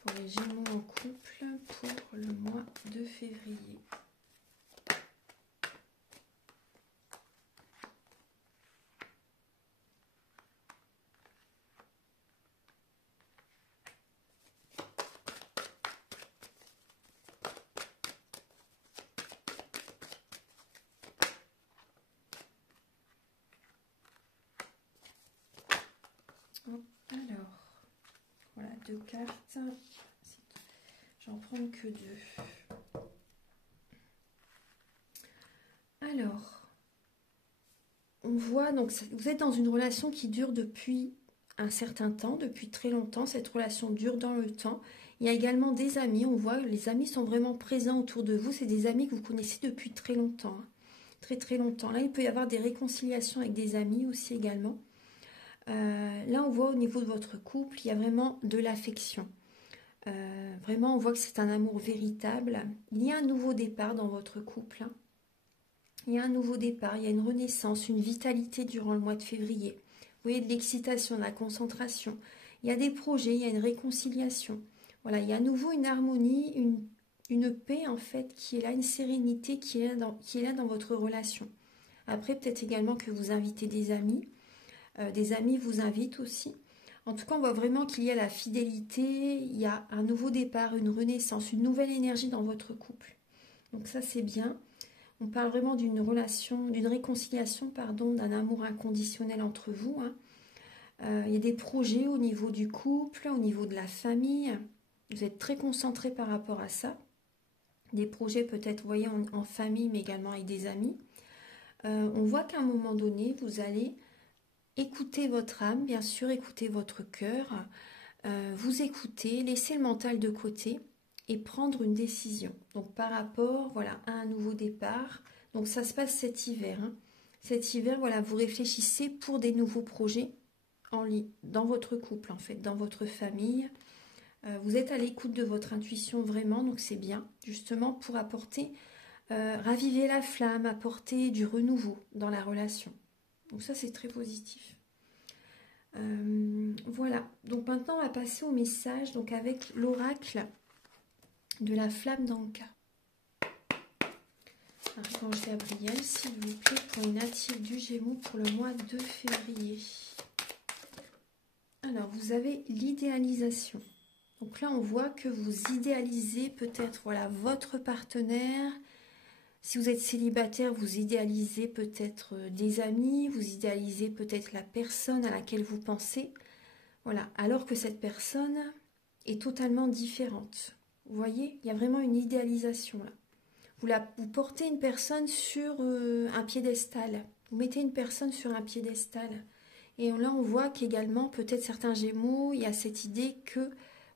Pour les Gémeaux en couple pour le mois de février. Alors, voilà, 2 cartes. J'en prends que 2. Alors, on voit, donc vous êtes dans une relation qui dure depuis un certain temps, depuis très longtemps. Cette relation dure dans le temps. Il y a également des amis. On voit les amis sont vraiment présents autour de vous. C'est des amis que vous connaissez depuis très longtemps. Hein. Très très longtemps. Là, il peut y avoir des réconciliations avec des amis aussi également. Là, on voit au niveau de votre couple, il y a vraiment de l'affection. Vraiment, on voit que c'est un amour véritable. Il y a un nouveau départ dans votre couple. Hein. Il y a un nouveau départ, il y a une renaissance, une vitalité durant le mois de février. Vous voyez de l'excitation, de la concentration. Il y a des projets, il y a une réconciliation. Voilà, il y a à nouveau une harmonie, une une paix en fait qui est là, une sérénité qui est là dans votre relation. Après, peut-être également que vous invitez des amis vous invitent aussi. En tout cas, on voit vraiment qu'il y a la fidélité, il y a un nouveau départ, une renaissance, une nouvelle énergie dans votre couple. Donc ça, c'est bien. On parle vraiment d'une relation, d'une réconciliation, pardon, d'un amour inconditionnel entre vous. Il y a des projets au niveau du couple, au niveau de la famille. Vous êtes très concentrés par rapport à ça. Des projets peut-être, vous voyez, en famille, mais également avec des amis. On voit qu'à un moment donné, vous allez écouter votre âme, bien sûr, écouter votre cœur, vous écouter, laisser le mental de côté et prendre une décision. Donc par rapport, voilà, à un nouveau départ. Donc ça se passe cet hiver. Cet hiver, voilà, vous réfléchissez pour des nouveaux projets dans votre couple, en fait, dans votre famille. Vous êtes à l'écoute de votre intuition vraiment, donc c'est bien, justement pour apporter, raviver la flamme, apporter du renouveau dans la relation. Donc ça, c'est très positif. Voilà, donc maintenant on va passer au message donc avec l'oracle de la flamme d'Anka. Archange Gabriel, s'il vous plaît, pour une native du Gémeaux pour le mois de février. Alors, vous avez l'idéalisation. Donc là, on voit que vous idéalisez peut-être voilà, votre partenaire. Si vous êtes célibataire, vous idéalisez peut-être des amis, vous idéalisez peut-être la personne à laquelle vous pensez. Voilà, alors que cette personne est totalement différente. Vous voyez, il y a vraiment une idéalisation là. Vous portez une personne sur un piédestal. Vous mettez une personne sur un piédestal. Et là, on voit qu'également, peut-être certains Gémeaux, il y a cette idée que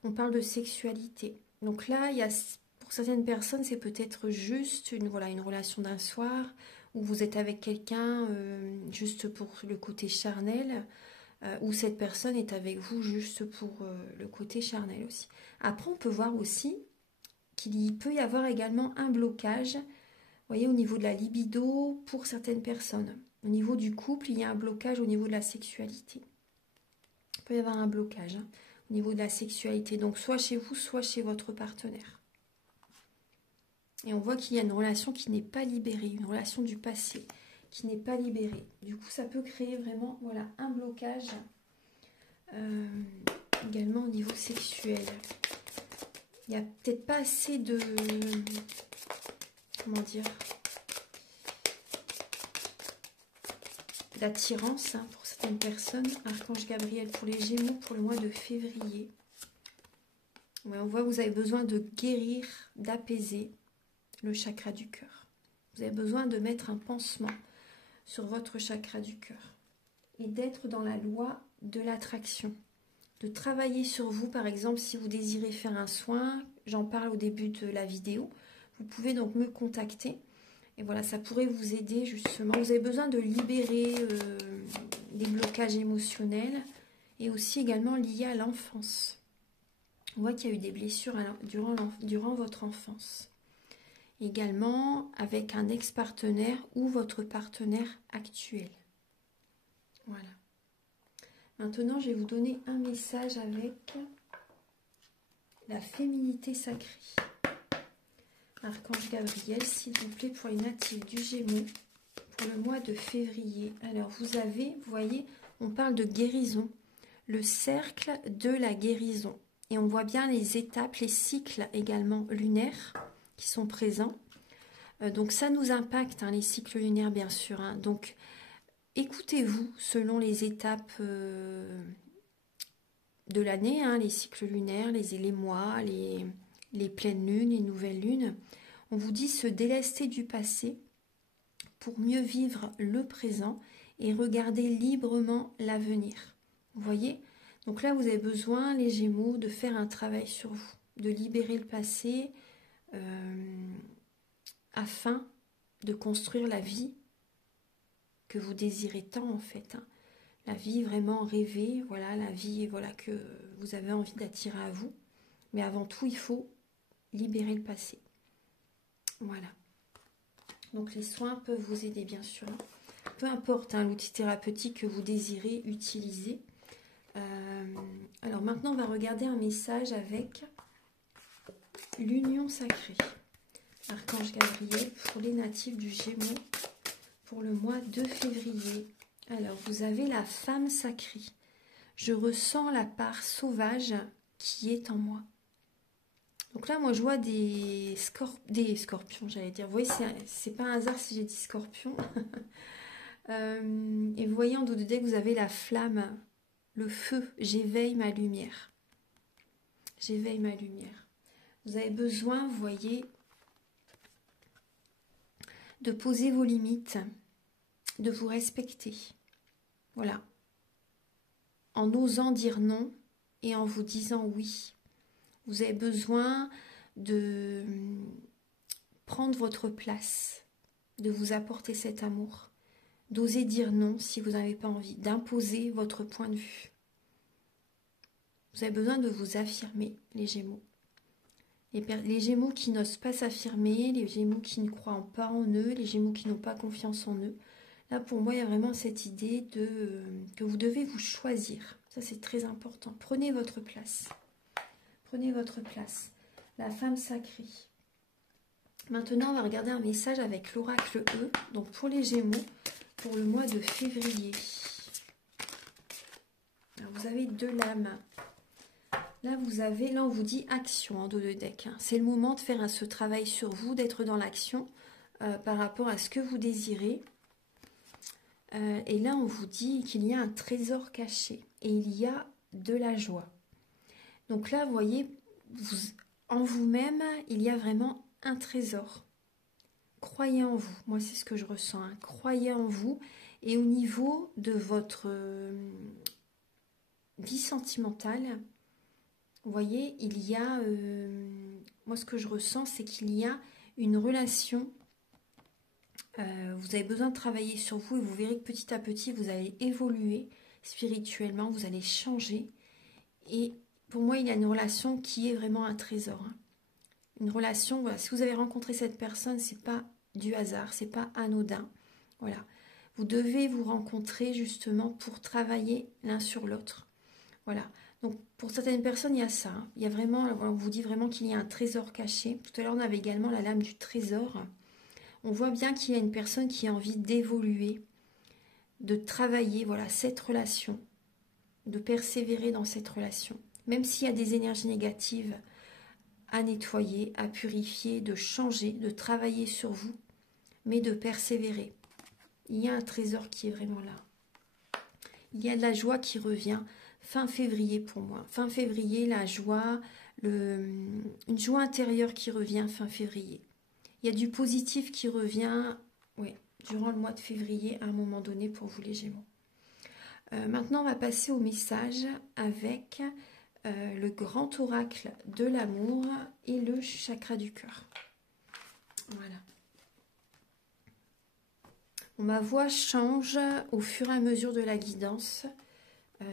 on parle de sexualité. Donc là, il y a, pour certaines personnes, c'est peut-être juste une relation d'un soir où vous êtes avec quelqu'un juste pour le côté charnel, où cette personne est avec vous juste pour le côté charnel aussi. Après, on peut voir aussi qu'il peut y avoir également un blocage, vous voyez, au niveau de la libido pour certaines personnes. Au niveau du couple, il y a un blocage au niveau de la sexualité. Il peut y avoir un blocage au niveau de la sexualité, donc soit chez vous, soit chez votre partenaire. Et on voit qu'il y a une relation qui n'est pas libérée, une relation du passé qui n'est pas libérée. Du coup, ça peut créer vraiment un blocage également au niveau sexuel. Il n'y a peut-être pas assez de... Comment dire, d'attirance pour certaines personnes. Archange Gabriel pour les Gémeaux pour le mois de février. Ouais, on voit que vous avez besoin de guérir, d'apaiser le chakra du cœur. Vous avez besoin de mettre un pansement sur votre chakra du cœur et d'être dans la loi de l'attraction. De travailler sur vous, par exemple, si vous désirez faire un soin, j'en parle au début de la vidéo, vous pouvez donc me contacter. Et voilà, ça pourrait vous aider justement. Vous avez besoin de libérer des blocages émotionnels et aussi également liés à l'enfance. On voit qu'il y a eu des blessures durant votre enfance. Également avec un ex-partenaire ou votre partenaire actuel. Voilà. Maintenant, je vais vous donner un message avec la féminité sacrée. Archange Gabriel, s'il vous plaît, pour les natifs du Gémeaux, pour le mois de février. Alors, vous voyez, on parle de guérison, le cercle de la guérison. Et on voit bien les étapes, les cycles également lunaires qui sont présents. Donc, ça nous impacte, les cycles lunaires, bien sûr. Donc, écoutez-vous selon les étapes de l'année, les cycles lunaires, les mois, les pleines lunes, les nouvelles lunes. On vous dit se délester du passé pour mieux vivre le présent et regarder librement l'avenir. Vous voyez? Donc là, vous avez besoin, les Gémeaux, de faire un travail sur vous, de libérer le passé afin de construire la vie que vous désirez tant en fait. La vie vraiment rêvée, voilà, la vie que vous avez envie d'attirer à vous. Mais avant tout, il faut libérer le passé. Voilà. Donc les soins peuvent vous aider bien sûr. Peu importe l'outil thérapeutique que vous désirez utiliser. Alors maintenant, on va regarder un message avec l'union sacrée. Archange Gabriel, pour les natifs du Gémeaux, pour le mois de février. Alors, vous avez la femme sacrée. Je ressens la part sauvage qui est en moi. Donc là, moi, je vois des scorpions, j'allais dire. Vous voyez, c'est pas un hasard si j'ai dit scorpion. Et vous voyez, en dos de deck, vous avez la flamme, le feu. J'éveille ma lumière. J'éveille ma lumière. Vous avez besoin, vous voyez, de poser vos limites, de vous respecter. Voilà. En osant dire non et en vous disant oui. Vous avez besoin de prendre votre place, de vous apporter cet amour, d'oser dire non si vous n'avez pas envie, d'imposer votre point de vue. Vous avez besoin de vous affirmer, les Gémeaux. Les Gémeaux qui n'osent pas s'affirmer, les Gémeaux qui ne croient pas en eux, les Gémeaux qui n'ont pas confiance en eux. Là, pour moi, il y a vraiment cette idée que vous devez vous choisir. Ça, c'est très important. Prenez votre place. Prenez votre place. La femme sacrée. Maintenant, on va regarder un message avec l'oracle E. Donc, pour les Gémeaux, pour le mois de février. Alors, vous avez deux lames. Là, on vous dit action en dos de deck. Hein. C'est le moment de faire ce travail sur vous, d'être dans l'action par rapport à ce que vous désirez. Et là, on vous dit qu'il y a un trésor caché et il y a de la joie. Donc là, vous voyez, en vous-même, il y a vraiment un trésor. Croyez en vous. Moi, c'est ce que je ressens. Hein. Croyez en vous. Et au niveau de votre vie sentimentale, vous voyez, il y a... moi, ce que je ressens, c'est qu'il y a une relation. Vous avez besoin de travailler sur vous et vous verrez que petit à petit, vous allez évoluer spirituellement, vous allez changer. Et pour moi, il y a une relation qui est vraiment un trésor. Hein. Une relation, voilà, si vous avez rencontré cette personne, c'est pas du hasard, c'est pas anodin. Voilà. Vous devez vous rencontrer justement pour travailler l'un sur l'autre. Voilà. Donc, pour certaines personnes, il y a ça. Hein. Il y a vraiment, on vous dit vraiment qu'il y a un trésor caché. Tout à l'heure, on avait également la lame du trésor. On voit bien qu'il y a une personne qui a envie d'évoluer, de travailler, voilà, cette relation, de persévérer dans cette relation. Même s'il y a des énergies négatives à nettoyer, à purifier, de changer, de travailler sur vous, mais de persévérer. Il y a un trésor qui est vraiment là. Il y a de la joie qui revient. Fin février pour moi. Fin février, la joie, une joie intérieure qui revient fin février. Il y a du positif qui revient durant le mois de février à un moment donné pour vous les Gémeaux. Maintenant, on va passer au message avec le grand oracle de l'amour et le chakra du cœur. Voilà. Ma voix change au fur et à mesure de la guidance.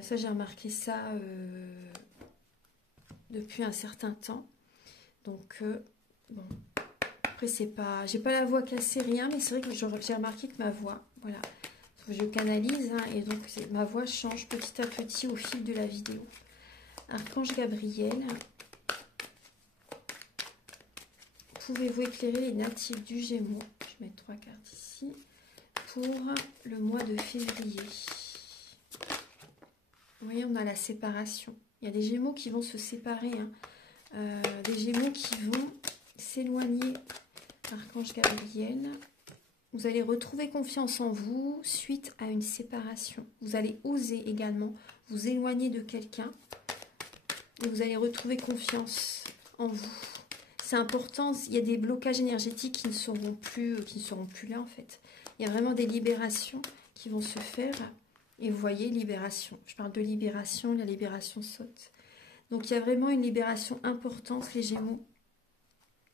Ça, j'ai remarqué ça depuis un certain temps. Donc, bon, après, c'est pas, j'ai pas la voix cassée, rien, mais c'est vrai que j'ai remarqué que ma voix, voilà, je canalise, hein, et donc ma voix change petit à petit au fil de la vidéo. Archange Gabriel, pouvez-vous éclairer les natifs du Gémeaux? Je vais mettre 3 cartes ici pour le mois de février. Vous voyez, on a la séparation. Il y a des Gémeaux qui vont se séparer, hein. Des Gémeaux qui vont s'éloigner. Archange Gabriel, vous allez retrouver confiance en vous suite à une séparation. Vous allez oser également vous éloigner de quelqu'un et vous allez retrouver confiance en vous. C'est important, il y a des blocages énergétiques qui ne seront plus là en fait. Il y a vraiment des libérations qui vont se faire. Et vous voyez, libération. Je parle de libération, la libération saute. Donc il y a vraiment une libération importante, les Gémeaux,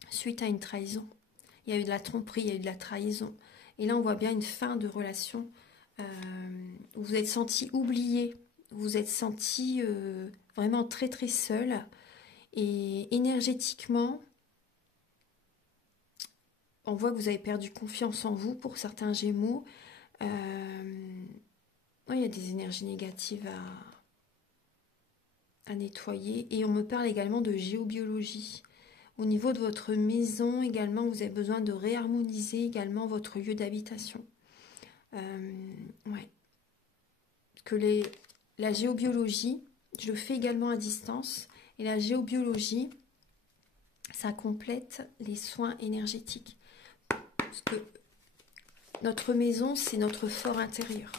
suite à une trahison. Il y a eu de la tromperie, il y a eu de la trahison. Et là, on voit bien une fin de relation où vous êtes senti oublié, vous êtes senti vraiment très très seul. Et énergétiquement, on voit que vous avez perdu confiance en vous pour certains Gémeaux. Il y a des énergies négatives à nettoyer. Et on me parle également de géobiologie. Au niveau de votre maison également, vous avez besoin de réharmoniser également votre lieu d'habitation. Ouais. Que la géobiologie, je le fais également à distance, et la géobiologie, ça complète les soins énergétiques. Parce que notre maison, c'est notre fort intérieur.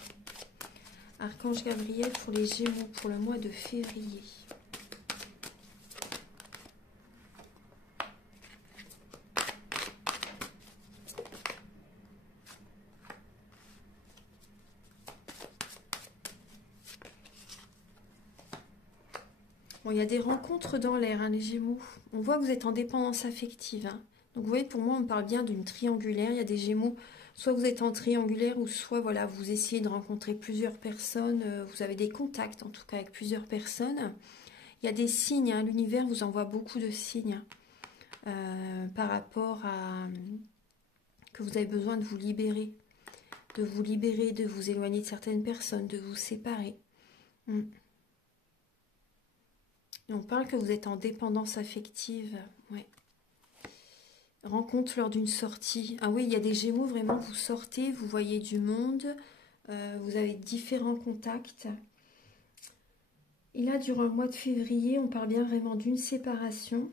Archange Gabriel pour les Gémeaux pour le mois de février. Bon, il y a des rencontres dans l'air, hein, les Gémeaux. On voit que vous êtes en dépendance affective. Hein. Donc, vous voyez, pour moi, on parle bien d'une triangulaire. Il y a des Gémeaux, soit vous êtes en triangulaire, ou soit, voilà, vous essayez de rencontrer plusieurs personnes. Vous avez des contacts, en tout cas, avec plusieurs personnes. Il y a des signes. Hein, l'univers vous envoie beaucoup de signes par rapport à que vous avez besoin de vous libérer. De vous éloigner de certaines personnes, de vous séparer. Et on parle que vous êtes en dépendance affective. Ouais. Rencontre lors d'une sortie. Ah oui, il y a des Gémeaux, vraiment, vous sortez, vous voyez du monde, vous avez différents contacts. Et là, durant le mois de février, on parle bien vraiment d'une séparation.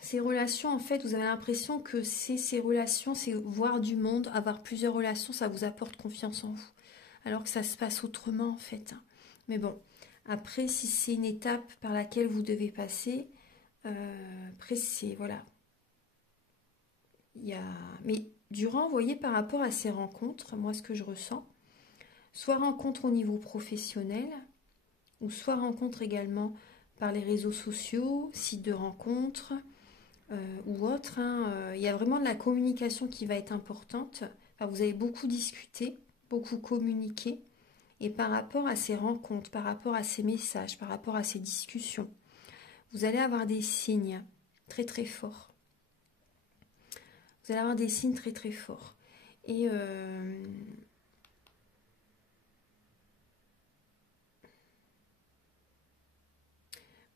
Ces relations, en fait, vous avez l'impression que ces relations, c'est voir du monde, avoir plusieurs relations, ça vous apporte confiance en vous. Alors que ça se passe autrement, en fait. Mais bon, après, si c'est une étape par laquelle vous devez passer, après, c'est, voilà. Mais durant, vous voyez, par rapport à ces rencontres, moi, ce que je ressens, soit rencontre au niveau professionnel, ou soit rencontre également par les réseaux sociaux, sites de rencontres, ou autres. Hein. Il y a vraiment de la communication qui va être importante. Enfin, vous avez beaucoup discuté, beaucoup communiqué. Et par rapport à ces rencontres, par rapport à ces messages, par rapport à ces discussions, vous allez avoir des signes très très forts. Vous allez avoir des signes très très forts. Et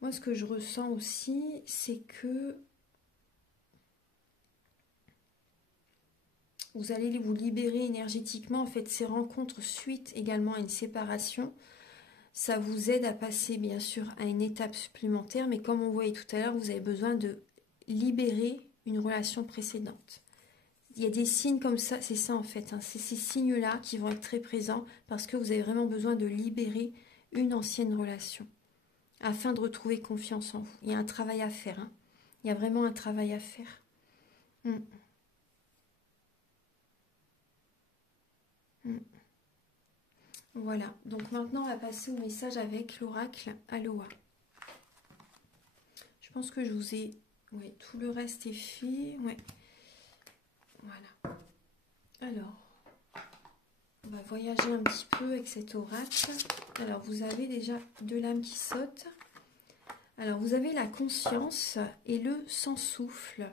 moi, ce que je ressens aussi, c'est que vous allez vous libérer énergétiquement. En fait, ces rencontres suite également à une séparation, ça vous aide à passer bien sûr à une étape supplémentaire. Mais comme on voyait tout à l'heure, vous avez besoin de libérer une relation précédente. Il y a des signes comme ça, c'est ça en fait. Hein, c'est ces signes-là qui vont être très présents parce que vous avez vraiment besoin de libérer une ancienne relation afin de retrouver confiance en vous. Il y a un travail à faire. Hein. Il y a vraiment un travail à faire. Voilà, donc maintenant on va passer au message avec l'oracle Aloha. Je pense que je vous ai... Oui, tout le reste est fait. Ouais. Voilà. Alors, on va voyager un petit peu avec cet oracle. Alors, vous avez déjà deux lames qui sautent. Alors, vous avez la conscience et le sans souffle.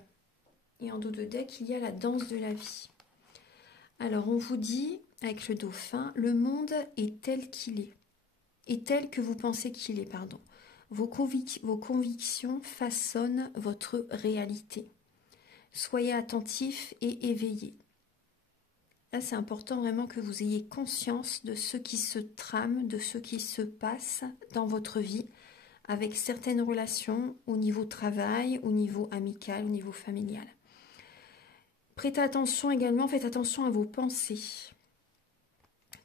Et en dos de deck, il y a la danse de la vie. Alors, on vous dit... Avec le dauphin, le monde est tel qu'il est tel que vous pensez qu'il est, pardon. Vos convictions façonnent votre réalité. Soyez attentifs et éveillés. Là, c'est important vraiment que vous ayez conscience de ce qui se trame, de ce qui se passe dans votre vie, avec certaines relations au niveau travail, au niveau amical, au niveau familial. Prêtez attention également, faites attention à vos pensées.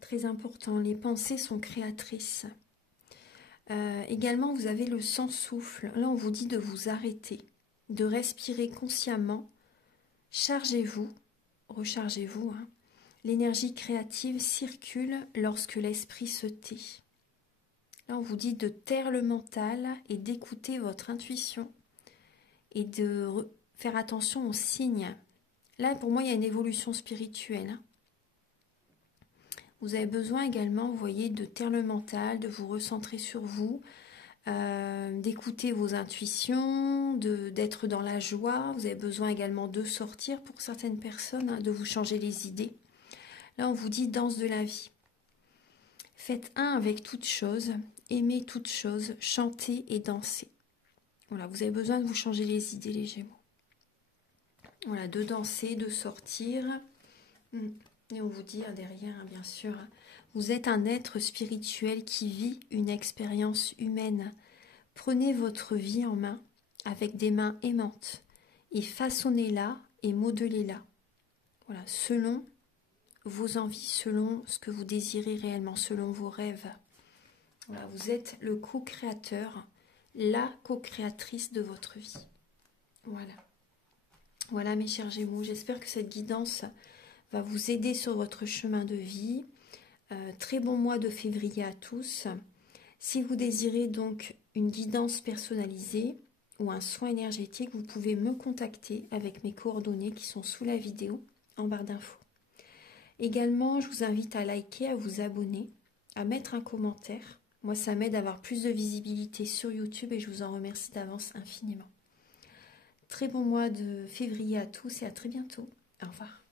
Très important, les pensées sont créatrices. Également, vous avez le sans souffle. Là, on vous dit de vous arrêter, de respirer consciemment. Chargez-vous, rechargez-vous. Hein. L'énergie créative circule lorsque l'esprit se tait. Là, on vous dit de taire le mental et d'écouter votre intuition et de faire attention aux signes. Là, pour moi, il y a une évolution spirituelle. Hein. Vous avez besoin également, vous voyez, de taire le mental, de vous recentrer sur vous, d'écouter vos intuitions, d'être dans la joie. Vous avez besoin également de sortir pour certaines personnes, hein, de vous changer les idées. Là, on vous dit danse de la vie. Faites un avec toute chose, aimez toute chose, chantez et dansez. Voilà, vous avez besoin de vous changer les idées, les Gémeaux. Voilà, de danser, de sortir. Et on vous dit derrière, bien sûr, vous êtes un être spirituel qui vit une expérience humaine. Prenez votre vie en main avec des mains aimantes et façonnez-la et modelez-la. Voilà, selon vos envies, selon ce que vous désirez réellement, selon vos rêves. Voilà, vous êtes le co-créateur, la co-créatrice de votre vie. Voilà. Voilà mes chers Gémeaux, j'espère que cette guidance va vous aider sur votre chemin de vie. Très bon mois de février à tous. Si vous désirez donc une guidance personnalisée ou un soin énergétique, vous pouvez me contacter avec mes coordonnées qui sont sous la vidéo en barre d'infos. Également, je vous invite à liker, à vous abonner, à mettre un commentaire. Moi, ça m'aide à avoir plus de visibilité sur YouTube et je vous en remercie d'avance infiniment. Très bon mois de février à tous et à très bientôt. Au revoir.